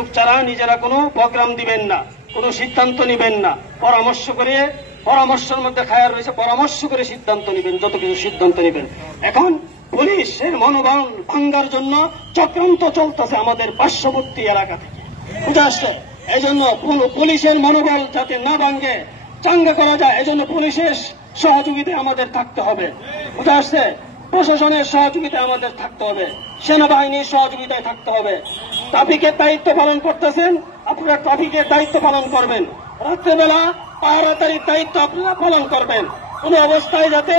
যারা নিজেরা কোনো প্রোগ্রাম দিবেন না, কোনো সিদ্ধান্ত নিবেন না, পরামর্শের মধ্যে খায়ার রয়েছে, পরামর্শ করে সিদ্ধান্ত নিবেন, যত কিছু সিদ্ধান্ত নিবেন। এখন পুলিশের মনোবল ভাঙ্গার জন্য চক্রান্ত চলতেছে আমাদের পার্শ্ববর্তী এলাকা থেকে, বুঝে আসছে। এই জন্য পুলিশের মনোবল যাতে না ভাঙ্গে, চাঙ্গা করা যায়, এই জন্য পুলিশের সহযোগিতায় আমাদের থাকতে হবে, বুঝে আসছে। প্রশাসনের সহযোগিতায় আমাদের থাকতে হবে, সেনাবাহিনীর সহযোগিতায় থাকতে হবে। ট্রাফিকের দায়িত্ব পালন করতেছেন, আপনারা ট্রাফিকের দায়িত্ব পালন করবেন। রাত্রেবেলা পাহারাদারির দায়িত্ব আপনারা পালন করবেন। কোন অবস্থায় যাতে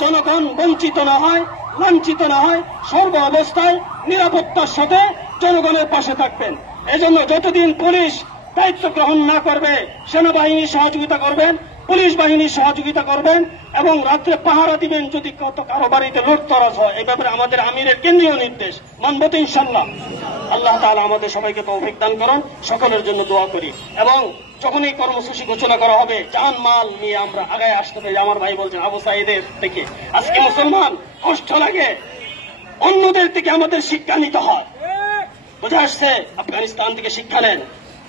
জনগণ বঞ্চিত না হয়, লাঞ্ছিত না হয়, সর্ব অবস্থায় নিরাপত্তার সাথে জনগণের পাশে থাকবেন। এজন্য যতদিন পুলিশ দায়িত্ব গ্রহণ না করবে, সেনাবাহিনী সহযোগিতা করবেন, পুলিশ বাহিনী সহযোগিতা করবেন এবং রাত্রে পাহারা দিবেন। যদি কারো বাড়িতে লুটতরাজ হয়, এই ব্যাপারে আমাদের আমিরের কেন্দ্রীয় নির্দেশ মানব তো ইনশাল্লাহ। আল্লাহ তাআলা আমাদের সবাইকে তৌফিক দান করুন, সকলের জন্য দোয়া করি। এবং যখনই কর্মসূচি ঘোষণা করা হবে, জান মাল নিয়ে আমরা আগায় আসতে পারি। আমার ভাই বলছেন আবু সাঈদের থেকে আজকে মুসলমান কষ্ট লাগে, অন্যদের থেকে আমাদের শিক্ষা নিতে হয়, বুঝে আসছে। আফগানিস্তান থেকে শিক্ষা নেন,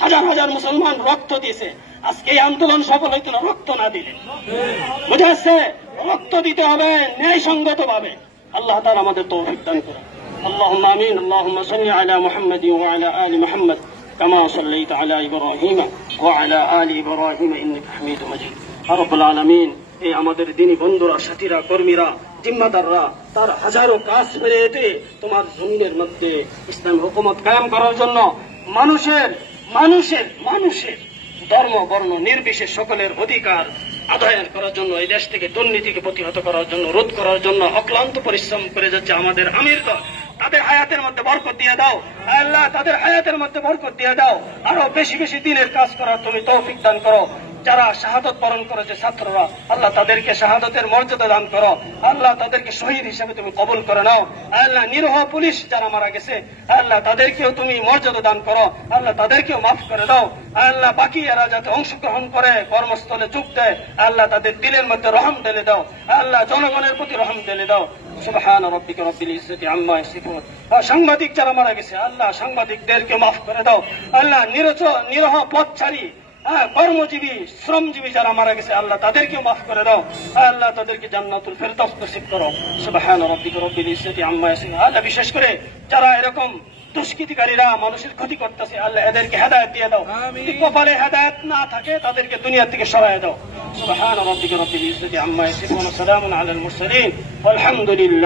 হাজার হাজার মুসলমান রক্ত দিয়েছে। আজকে এই আন্দোলন সফল হইত না রক্ত না দিলে, বুঝে আসছে। রক্ত দিতে হবে ন্যায়সঙ্গত ভাবে। আল্লাহ তাআলা আমাদের তৌফিক দান করুন। আল্লাহুম্মা আমিন। আল্লাহুম্মা সাল্লি আলা মুহাম্মাদিন ওয়া আলা আলি মুহাম্মাদ কামা সাল্লাইতা আলা ইব্রাহিম ওয়া আলা আলি ইব্রাহিম ইন্নাকা হামিদুম মাজিদ। রব্বুল আলামিন, এই আমাদের দিনী বন্ধুরা, সাথীরা, কর্মীরা, জিম্মাদাররা, তার হাজারো কাজ ফেলে এতে তোমার জমিনের মধ্যে ইসলাম হুকুমত কায়েম করার জন্য মানুষের ধর্ম বর্ণ নির্বিশেষ সকলের অধিকার আদায় করার জন্য, এই দেশ থেকে দুর্নীতিকে প্রতিহত করার জন্য, রোধ করার জন্য অক্লান্ত পরিশ্রম করে যাচ্ছে আমাদের আমিরগণ। তাদের হায়াতের মধ্যে বরকত দিয়ে দাও আল্লাহ, তাদের হায়াতের মধ্যে বরকত দিয়ে দাও। আরো বেশি বেশি দিনের কাজ করার তুমি তৌফিক দান করো। যারা শাহাদত বরণ করেছে ছাত্ররা, আল্লাহ তাদেরকে শাহাদতের মর্যাদা দান করো। আল্লাহ তাদেরকে শহীদ হিসেবে তুমি কবুল করে নাও। আল্লাহ নিরহ পুলিশ যারা মারা গেছে, আল্লাহ তাদেরকেও তুমি মর্যাদা দান করো। আল্লাহ তাদেরকেও মাফ করে দাও। আল্লাহ বাকি এরা যাতে অংশগ্রহণ করে, কর্মস্থলে যোগ দেয়, আল্লাহ তাদের দিলের মধ্যে রহম ঢেলে দাও। আল্লাহ জনগণের প্রতি রহম ঢেলে দাও। সুবহান রাব্বিকা রাব্বিল ইজ্জাতি আম্মা ইয়াসিফুন। সাংবাদিক যারা মারা গেছে, আল্লাহ সাংবাদিকদেরকে মাফ করে দাও। আল্লাহ নিরহ পথচারী, কর্মজীবী, শ্রমজীবী যারা মারা গেছে, আল্লাহ তাদেরকেও মাফ করে দাও। আল্লাহ তাদেরকে জান্নাতুল ফেরদাউস নসিব করো। সুবহান রাব্বিকা রাব্বিল ইজ্জাতি আম্মা ইয়াসিফুন। আল্লাহ বিশেষ করে যারা এরকম দুষ্কৃতিকারীরা মানুষের ক্ষতি করতেছে, আল্লাহ এদেরকে হেদায়েত দিয়ে দাও। যদি কপালে হেদায়েত না থাকে, তাদেরকে দুনিয়া থেকে সরায় দাও। সুবহান রাব্বিকা রাব্বিল ইজ্জাতি আম্মা ইয়াসিফুন। সালামুন আলাল মুরসালিন ওয়ালহামদুলিল্লাহ।